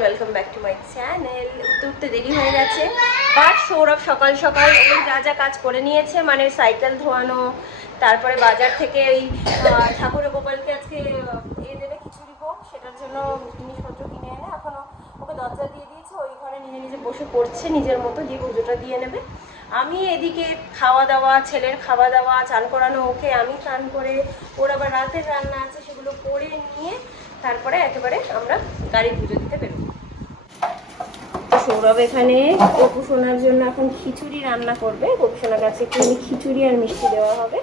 Welcome back to my channel. উঠতে দেরি হয়ে গেছে, বাট সৌরভ সকাল সকাল ওই যা যা কাজ করে নিয়েছে, মানে সাইকেল ধোয়ানো, তারপরে বাজার থেকে ওই ঠাকুরের গোপালকে আজকে দেবে খিচুড়ি ভোগ, সেটার জন্য জিনিসপত্র কিনে এনে এখনও ওকে দরজা দিয়ে দিয়েছে। ওই ঘরে নিজে নিজে বসে পড়ছে নিজের মতো, দিয়ে পুজোটা দিয়ে নেবে। আমি এদিকে খাওয়া দাওয়া, ছেলের খাওয়া দাওয়া, চান করানো ওকে, আমি চান করে ওর আবার রাতের রান্না আছে সেগুলো করে নিয়ে তারপরে একেবারে আমরা গাড়ি পুজো দিতে বেরোবো। সৌরভ এখানে গপু সোনার জন্য এখন খিচুড়ি রান্না করবে। গপু সোনার কাছে একটু খিচুড়ি আর মিষ্টি দেওয়া হবে।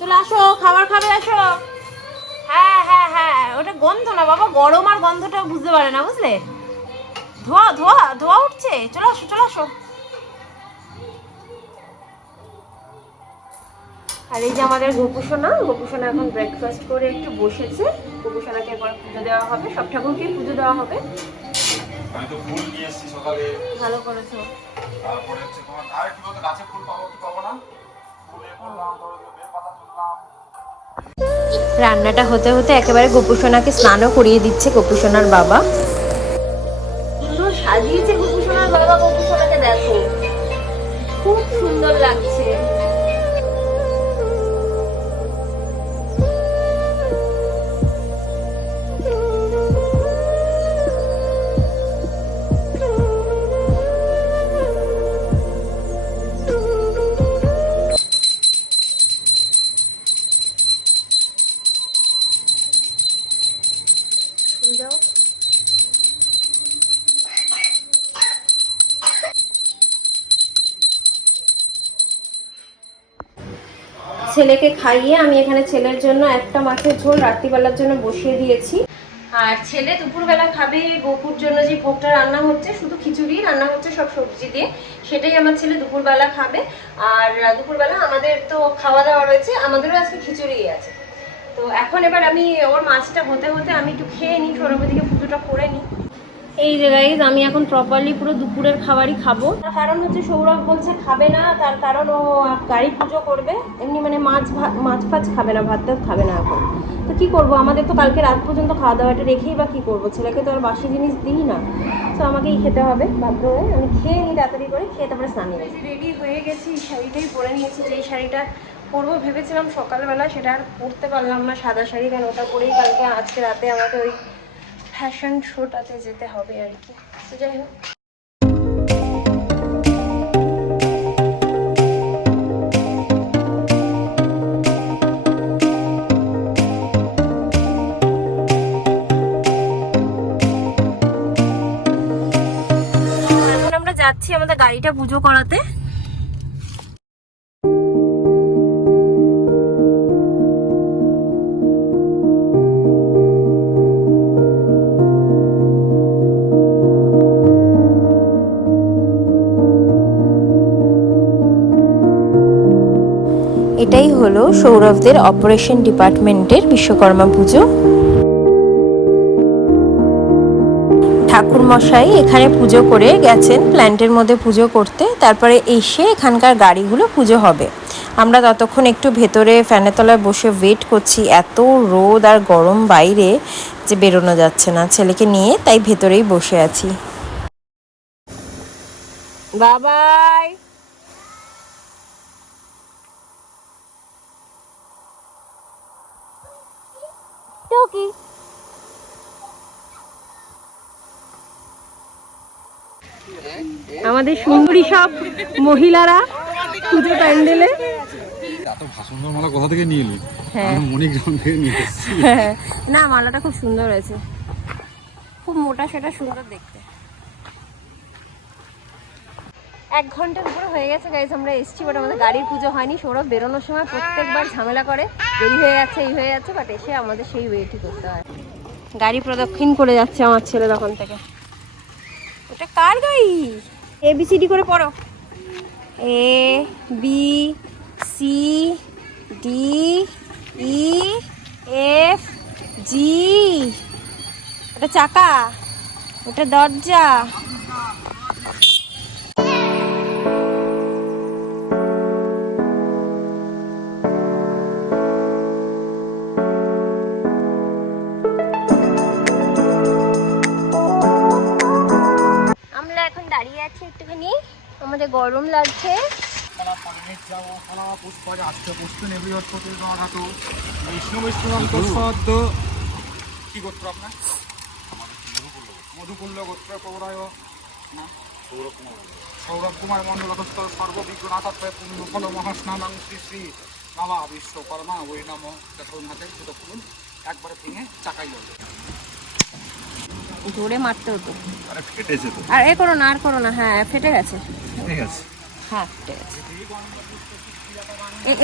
চলে আসো, খাবার খাবে, আসো। হ্যাঁ হ্যাঁ হ্যাঁ, ওটা গন্ধ না বাবা, গরম আর গন্ধটা বুঝতে পারে না, বুঝলে? ধোয়া ধোয়া ধোয়া উঠছে। চলে আসো চলে আসো। আর এই যে আমাদের গোপুসোনা এখন ব্রেকফাস্ট করে একটু বসেছে। গোপুসোনাকে একবার পুজো দেওয়া হবে, সব ঠাকুরকে পুজো দেওয়া হবে। আমি তো ফুল নিয়ে এসেছি সকালে। ভালো করেছো। তারপরে হচ্ছে তোমার আর কি বলতো, গাছে ফুল পাবো কি পাবো না, ফুলে করলাম, তারপরে বেল পাতা তুললাম। রান্নাটা হতে হতে একেবারে গোপুসোনাকে স্নানও করিয়ে দিচ্ছে গোপুসোনার বাবা। সুন্দর সাজিয়েছে গোপুসোনার বাবা। গোপুসোনাকে দেখো, খুব সুন্দর লাগছে। ছেলেকে খাইয়ে আমি এখানে ছেলের জন্য একটা মাছের ঝোল রাত্রিবেলার জন্য বসিয়ে দিয়েছি। আর ছেলে দুপুরবেলা খাবে গোপুর জন্য যে ভোগটা রান্না হচ্ছে, শুধু খিচুড়ি রান্না হচ্ছে সব সবজি দিয়ে, সেটাই আমার ছেলে দুপুরবেলা খাবে। আর দুপুরবেলা আমাদের তো খাওয়া দাওয়া রয়েছে, আমাদেরও আজকে খিচুড়ি আছে। তো এখন এবার আমি ওর মাছটা হতে হতে আমি একটু খেয়ে নিই, সৌরভের দিকে পুজোটা করে নিই। এই যে গাইজ, আমি এখন প্রপারলি পুরো দুপুরের খাবারই খাবো। তার কারণ হচ্ছে সৌরভ বলছে খাবে না, তার কারণ ও গাড়ি পুজো করবে, এমনি মানে মাছ ফাছ খাবে না, ভাত টাত খাবে না এখন। তো কি করব, আমাদের তো কালকে রাত পর্যন্ত খাওয়া দাওয়াটা রেখেই বা কি করবো, ছেলেকে তো আর বাসি জিনিস দিই না, তো আমাকেই খেতে হবে বাধ্য হয়ে। আমি খেয়ে নিই তাড়াতাড়ি করে, খেয়ে তারপরে স্নান নিই। রেডি হয়ে গেছি, শাড়িটাই পরে নিয়েছি। যেই শাড়িটা পরবো ভেবেছিলাম সকালবেলা, সেটা আর পরতে পারলাম না, সাদা শাড়ি, কারণ ওটা পরেই কালকে আজকে রাতে আমাকে ওই ফ্যাশন শোটাতে যেতে হবে আর কি। তো যাই হোক, এখন আমরা যাচ্ছি আমাদের গাড়িটা পুজো করাতে। এটাই হলো সৌরভদের অপারেশন ডিপার্টমেন্টের বিশ্বকর্মা পুজো। ঠাকুর মশাই এখানে পুজো করে গেছেন প্ল্যান্টের মধ্যে পুজো করতে, তারপরে এসে এখানকার গাড়িগুলো পুজো হবে। আমরা ততক্ষণ একটু ভেতরে ফ্যানের তলায় বসে ওয়েট করছি, এত রোদ আর গরম বাইরে যে বেরোনো যাচ্ছে না ছেলেকে নিয়ে, তাই ভেতরেই বসে আছি। বাবাই টকি। আমাদের সুন্দরী সব মহিলারা পুজো প্যান্ডেলে। এত সুন্দর মালা কোথা থেকে নিয়ে এলি? হ্যাঁ, মণিগ্রাম থেকে নিয়ে এসেছি। না মালাটা খুব সুন্দর হয়েছে, খুব মোটা, সেটা সুন্দর দেখতে। 1 ঘন্টার উপরে হয়ে গেছে গাইজ আমরা এসছি, বাট আমাদের গাড়ির পুজো হয়নি। সৌরভ বেরোনোর সময় প্রত্যেকবার ঝামেলা করে, দেরি হয়ে যাচ্ছে, এই হয়ে যাচ্ছে, বাট এসে আমাদের সেই ওয়েটই করতে হয়। গাড়ি প্রদক্ষিণ করে যাচ্ছে আমার ছেলে তখন থেকে। এটা কার গাড়ি? ABCD করে পড়ো। ABCDEF G। ওটা চাকা, ওটা দরজা। লাগছে। কি গোত্র আপনার? মধুকুল্ল গোত্র পৌরায় সৌরভ কুমার মন্ডল সর্ববিঘ্নাথাত্ময় পুণ্যফল মহাস্নানাং শ্রী শ্রী বাবা বিশ্বকর্মা ওই নাম ধরুন হাতে ছোটো খুলুন একবারে ভেঙে চাকাই লড়বে। জোরে মারতে হতো। আরে ফেটেছে তো। আর আর করো না, হ্যাঁ ফেটে গেছে। ঠিক আছে, হ্যাঁ ফেটে গেছে।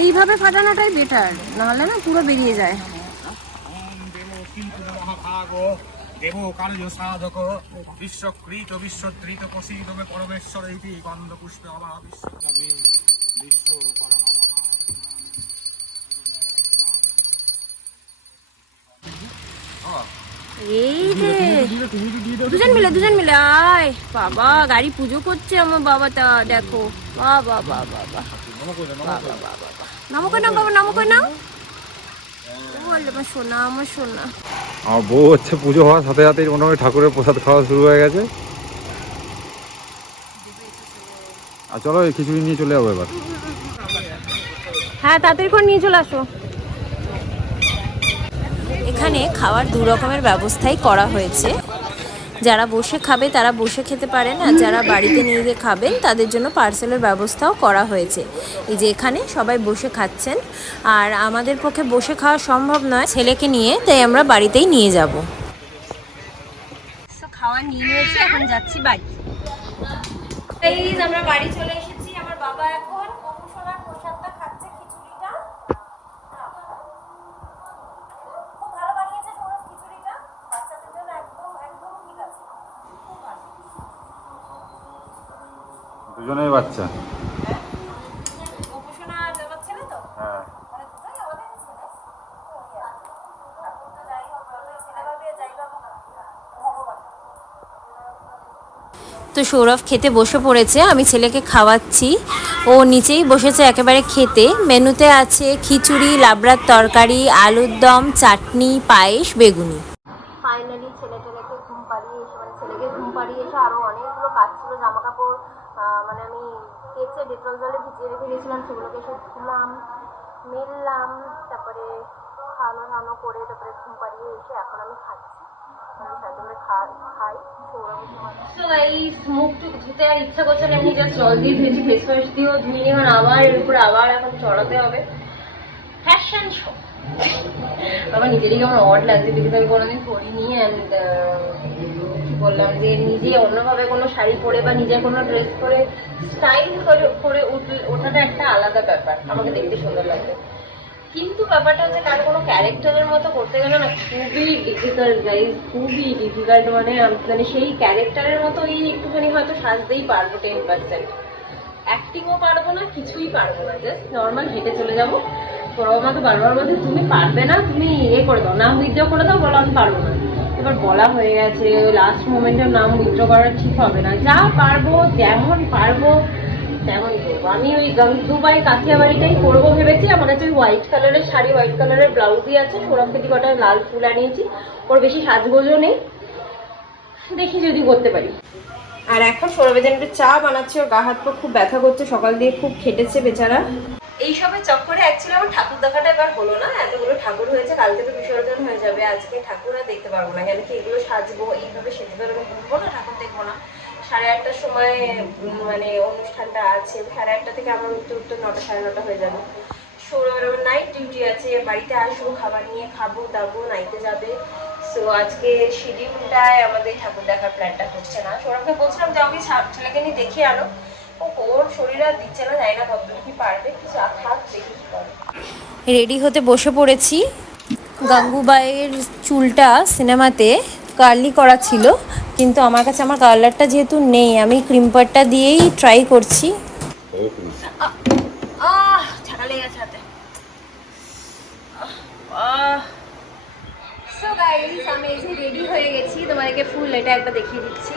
এইভাবে ফাটানোটাই বেটার, নাহলে না পুরো বেরিয়ে যায়। দেব কার্য সাধক বিশ্বকৃত বিশ্বধৃত প্রসীদমে পরমেশ্বর ইতি গন্ধ পুষ্পে আবার বিশ্বকবে বিশ্ব এই যে দুজন মিলে আয় বাবা, গাড়ি পুজো করছে আমার বাবাটা, দেখো বাবা বাবা বাবা। নামো কই না বাবা, নামো কই না, বল আমার সোনা, আমার সোনা। আমার বউ হচ্ছে পুজো হওয়ার সাথে সাথেই মোটামুটি ঠাকুরের প্রসাদ খাওয়া শুরু হয়ে গেছে। আর চলো এই খিচুড়ি নিয়ে চলে যাবো এবার। হ্যাঁ তাড়াতাড়ি করে নিয়ে চলে আসো। এখানে খাওয়ার দু রকমের ব্যবস্থাই করা হয়েছে। যারা বসে খাবে তারা বসে খেতে পারেন, আর যারা বাড়িতে নিয়ে গিয়ে খাবেন তাদের জন্য পার্সেলের ব্যবস্থাও করা হয়েছে। এই যে এখানে সবাই বসে খাচ্ছেন, আর আমাদের পক্ষে বসে খাওয়া সম্ভব নয় ছেলেকে নিয়ে, তাই আমরা বাড়িতেই নিয়ে যাব। খাওয়া নিয়ে নিয়েছি, এখন যাচ্ছি বাড়ি। আমরা বাড়ি চলে এসেছি। আমার বাবা এখন সোনার প্রসাদটা খাচ্ছে, খিচুড়িটা খুব ভালো বানিয়েছে। সোনার খিচুড়িটা বাচ্চাদের জন্য একদম একদম ঠিক আছে, খুব ভালো। দুজনেই বাচ্চা। সোনা দেওয়ার ছেলে তো, হ্যাঁ মানে দুটোই আমাদের ছেলে। ঠাকুর তো যাই হোক, ছেলে ভাবে যাই হোক ভগবান। তো সৌরভ খেতে বসে পড়েছে, আমি ছেলেকে খাওয়াচ্ছি। ও নিচেই বসেছে একেবারে খেতে। মেনুতে আছে খিচুড়ি, লাবড়ার তরকারি, আলুর দম, চাটনি, পায়েস, বেগুনি। ফাইনালি ছেলেকে ঘুম পাড়িয়ে এসে, মানে ছেলেকে ঘুম পাড়িয়ে এসে আরও অনেকগুলো কাজ ছিল। জামা কাপড় মানে আমি কেচে ডেটল জলে ভিজিয়ে রেখে গেছিলাম, সেগুলোকে এসে ধুলাম, মেললাম, তারপরে খাওয়ানো করে তারপরে ঘুম পাড়িয়ে এসে এখন আমি খাচ্ছি। খাই মুখ টুক ধুতে আর ইচ্ছা করছে না, এমনি জাস্ট জল দিয়ে ধুয়েছি, ফেস ওয়াশ দিয়েও ধুয়ে আবার এর উপরে আবার এখন চড়াতে হবে। ফ্যাশন শো আমার নিজেরই কেমন অড লাগছে, বিকজ আমি কোনোদিন করিনি। অ্যান্ড কি বললাম যে নিজে অন্যভাবে কোনো শাড়ি পরে বা নিজে কোনো ড্রেস পরে স্টাইল করে ওঠাটা একটা আলাদা ব্যাপার, আমাকে দেখতে সুন্দর লাগবে। কিন্তু ব্যাপারটা হচ্ছে কার কোনো ক্যারেক্টারের মতো করতে গেলে না খুবই ডিফিকাল্ট গাইজ, খুবই ডিফিকাল্ট। মানে সেই ক্যারেক্টারের মতো ওই একটুখানি হয়তো সাজতেই পারবো 10%, অ্যাক্টিংও পারবো না, কিছুই পারবো না। জাস্ট নর্মাল হেঁটে চলে যাবো। তোরাও আমাকে বারবার বলছে তুমি পারবে না, তুমি করে দাও, নাম উইথড্র করে দাও, বলো আমি পারবো না। এবার বলা হয়ে গেছে, ওই লাস্ট মোমেন্টের নাম উইথড্র করা ঠিক হবে না। যা পারবো, যেমন পারবো তেমন করবো। আমি ওই দুবাই কাথিয়াবাড়িটাই করবো ভেবেছি। আমার কাছে ওই হোয়াইট কালারের শাড়ি, হোয়াইট কালারের ব্লাউজই আছে। সৌরভ থেকে কটা লাল ফুল আনিয়েছি, ওর বেশি সাজগোজও নেই, দেখি যদি করতে পারি। আর এখন সৌরভের জন্য একটু চা বানাচ্ছি। ওর গা হাত পা খুব ব্যথা করছে, সকাল দিয়ে খুব খেটেছে বেচারা। এইসবের চক্করে অ্যাকচুয়ালি আমার ঠাকুর দেখাটা এবার হলো না। এতগুলো ঠাকুর হয়েছে, কালকে তো বিসর্জন হয়ে যাবে, আজকে ঠাকুর আর দেখতে পারবো না। কেন কি এগুলো সাজবো, এইভাবে সেজে তো আমি ঘুরবো না, ঠাকুর দেখবো না। 8:30টার সময় মানে অনুষ্ঠানটা আছে, 8:30 থেকে আমার উঠতে 9টা 9:30 হয়ে যাবে। সৌরভের আবার নাইট ডিউটি আছে, বাড়িতে আসবো, খাবার নিয়ে খাবো দাবো, নাইতে যাবে। সো আজকে শিডিউলটায় আমাদের ঠাকুর দেখার প্ল্যানটা হচ্ছে না। সৌরভকে বলছিলাম যে আমি ছেলেকে নিয়ে দেখিয়ে আনো, ওর শরীর আর দিচ্ছে না, জানি না কতদূর কি পারবে। কিছু থাক, দেখি কি করে। রেডি হতে বসে পড়েছি। গাঙ্গুবাইয়ের চুলটা সিনেমাতে কার্লি করা ছিল, কিন্তু আমার কাছে আমার কালারটা যেহেতু নেই, আমি ক্রিম্পারটা দিয়েই ট্রাই করছি। ছাড়া লেগে গেছে হাতে। সো গাইস, আমি এসে রেডি হয়ে গেছি, তোমাদেরকে ফুল এটা একটা দেখিয়ে দিচ্ছি।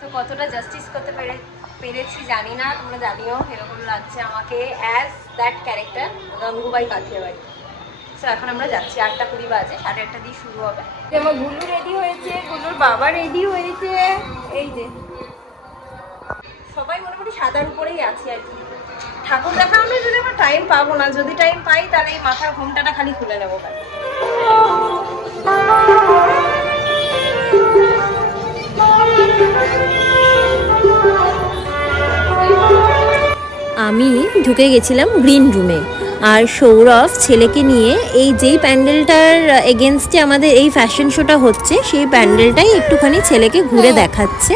তো কতটা জাস্টিস করতে পেরেছি জানি না, তোমরা জানিও এরকম লাগছে আমাকে অ্যাজ দ্যাট ক্যারেক্টার গঙ্গুবাই কাঠিয়াবাড়ি। তো এখন আমরা যাচ্ছি, 8:20 বাজে, 8:30 দিয়ে শুরু হবে। আমার গুল্লু রেডি হয়েছে, গুল্লুর বাবা রেডি হয়েছে, এই যে সবাই মোটামুটি সাদার উপরেই আছি আর কি। ঠাকুর দেখানোর যদি আমার টাইম পাবো না, যদি টাইম পাই তাহলে এই মাথার ঘোমটাটা খালি খুলে নেবো। আমি ঢুকে গেছিলাম গ্রিন রুমে, আর সৌরভ ছেলেকে নিয়ে এই যেই প্যান্ডেলটার এগেনস্টে আমাদের এই ফ্যাশন শোটা হচ্ছে সেই প্যান্ডেলটাই একটুখানি ছেলেকে ঘুরে দেখাচ্ছে,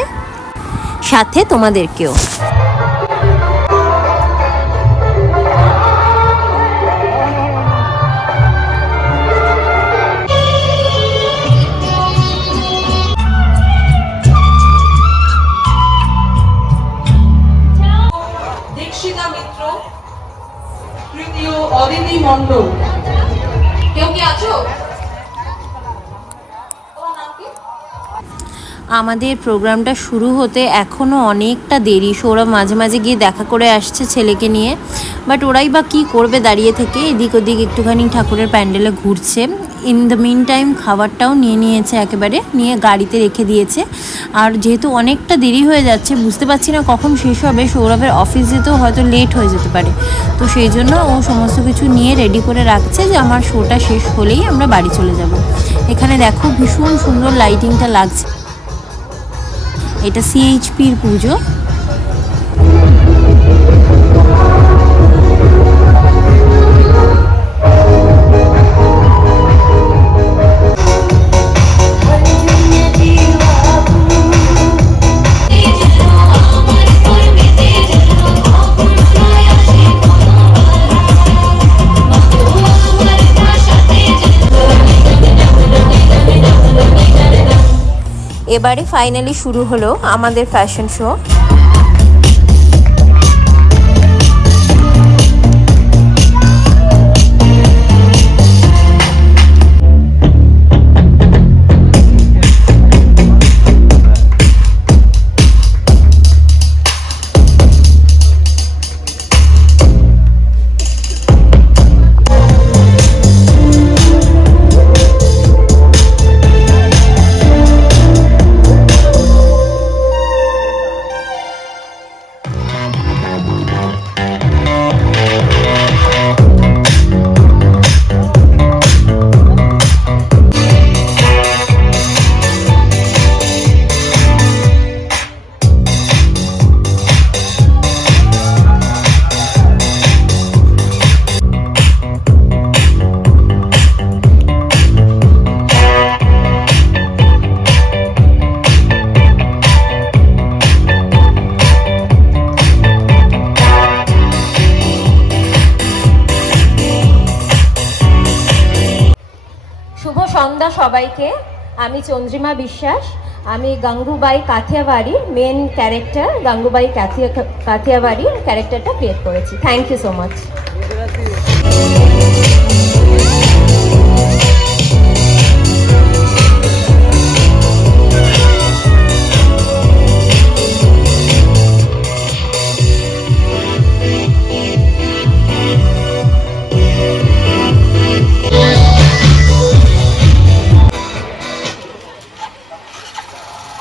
সাথে তোমাদেরকেও। দীক্ষিতা মিত্র, তৃতীয় অদিতি মণ্ডল। কেউ কি আছো? তোমার নাম কি? আমাদের প্রোগ্রামটা শুরু হতে এখনও অনেকটা দেরি। সৌরভ মাঝে মাঝে গিয়ে দেখা করে আসছে ছেলেকে নিয়ে, বাট ওরাই বা কী করবে দাঁড়িয়ে থেকে, এদিক ওদিক একটুখানি ঠাকুরের প্যান্ডেলে ঘুরছে। ইন দ্য মিন টাইম খাবারটাও নিয়ে নিয়েছে, একেবারে নিয়ে গাড়িতে রেখে দিয়েছে। আর যেহেতু অনেকটা দেরি হয়ে যাচ্ছে, বুঝতে পারছি না কখন শেষ হবে, সৌরভের অফিস যেতেও হয়তো লেট হয়ে যেতে পারে, তো সেই জন্য ও সমস্ত কিছু নিয়ে রেডি করে রাখছে যে আমার শোটা শেষ হলেই আমরা বাড়ি চলে যাব। এখানে দেখো ভীষণ সুন্দর লাইটিংটা লাগছে, এটা CHPর পুজো। এবারে ফাইনালি শুরু হলো আমাদের ফ্যাশন শো। সন্ধ্যা সবাইকে। আমি চন্দ্রিমা বিশ্বাস, আমি গঙ্গুবাই কাঠিয়াবাড়ির মেন ক্যারেক্টার, গঙ্গুবাই কাঠিয়াবাড়ির ক্যারেক্টারটা ক্রিয়েট করেছি। Thank you so much.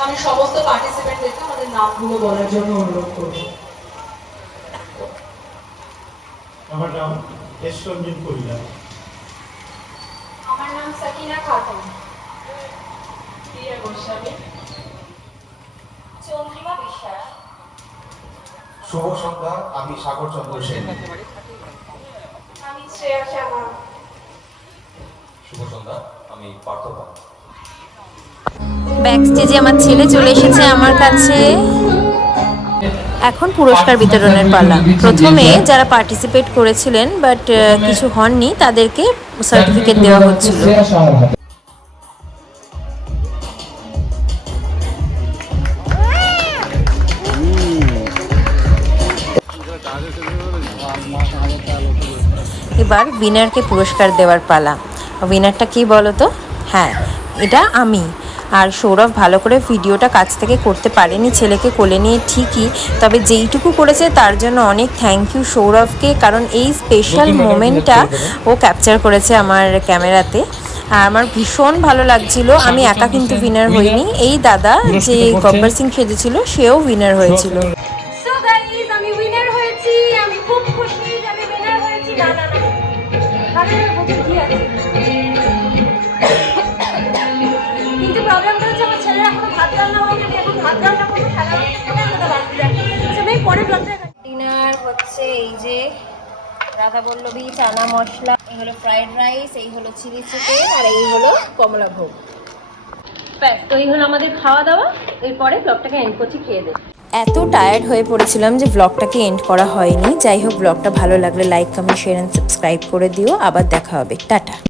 আমি সমস্ত পার্টিসিপেন্টদেরকে আমাদের নামগুলো বলার জন্য অনুরোধ করব। আমার নাম এসরঞ্জিত পরিবার। আমার নাম সাকিনা খাতুন। প্রিয়া গোস্বামী। চন্দ্রিমা বিশ্বাস। শুভ সন্ধ্যা, আমি সাগর চন্দ্র সেন। আমি শ্রেয়া শর্মা। শুভ সন্ধ্যা, আমি পার্থ পাল। ব্যাক স্টেজে আমার ছেলে চলে এসেছে আমার কাছে। এখন পুরস্কার বিতরণের পালা। প্রথমে যারা পার্টিসিপেট করেছিলেন বাট কিছু হননি, তাদেরকে সার্টিফিকেট দেওয়া হচ্ছিল। এবার উইনারকে পুরস্কার দেওয়ার পালা। উইনারটা কি বলো তো? হ্যাঁ, এটা আমি। আর সৌরভ ভালো করে ভিডিওটা কাছ থেকে করতে পারেনি ছেলেকে কোলে নিয়ে ঠিকই, তবে যেইটুকু করেছে তার জন্য অনেক থ্যাংক ইউ সৌরভকে, কারণ এই স্পেশাল মোমেন্টটা ও ক্যাপচার করেছে আমার ক্যামেরাতে। আর আমার ভীষণ ভালো লাগছিল। আমি একা কিন্তু উইনার হইনি, এই দাদা যে গব্বর সিং সেজেছিল সেও উইনার হয়েছিল। সো গাইস, আমি উইনার হয়েছি, আমি খুব খুশি যে আমি উইনার হয়েছি। না না না, আরে বুঝে কি আছে, কিন্তু প্রবলেমটা হচ্ছে আমার ছেলের এখনো ভাত রান্না হয়নি, আমি এখন ভাত রান্না করবো, খেলা আমি পরে ব্লগটা। ডিনার হচ্ছে এই যে রাধা বল্লভী চানা মশলা, এই হলো ফ্রাইড রাইস, এই হলো চিলি চিকেন, আর এই হলো কমলা ভোগ। ব্যাস, তো এই হলো আমাদের খাওয়া দাওয়া। এরপরে ব্লগটাকে এন্ড করছি, খেয়ে দেবো। এত টায়ার্ড হয়ে পড়েছিলাম যে ব্লগটাকে এন্ড করা হয়নি। যাই হোক, ব্লগটা ভালো লাগলে like, comment, share and subscribe করে দিও। আবার দেখা হবে, টাটা।